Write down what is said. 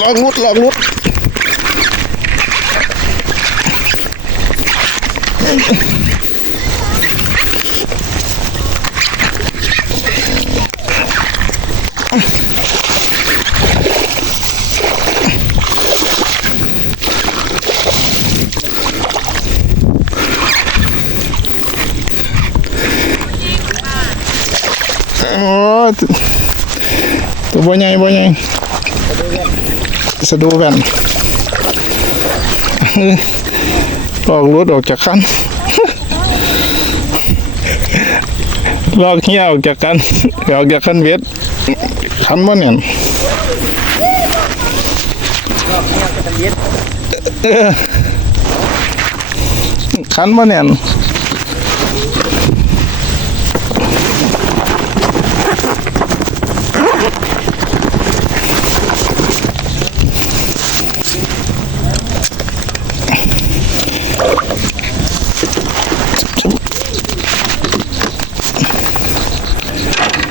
ลองลุดลองลุด ตัวบ่ใหญ่บ่ใหญ่สะดูกันลอกรุดออกจากคัน ลอกเหี้ยออกจากกันออกจากกันเวทคันบ่เนี่ยลอกเออคันบ่เนี่ย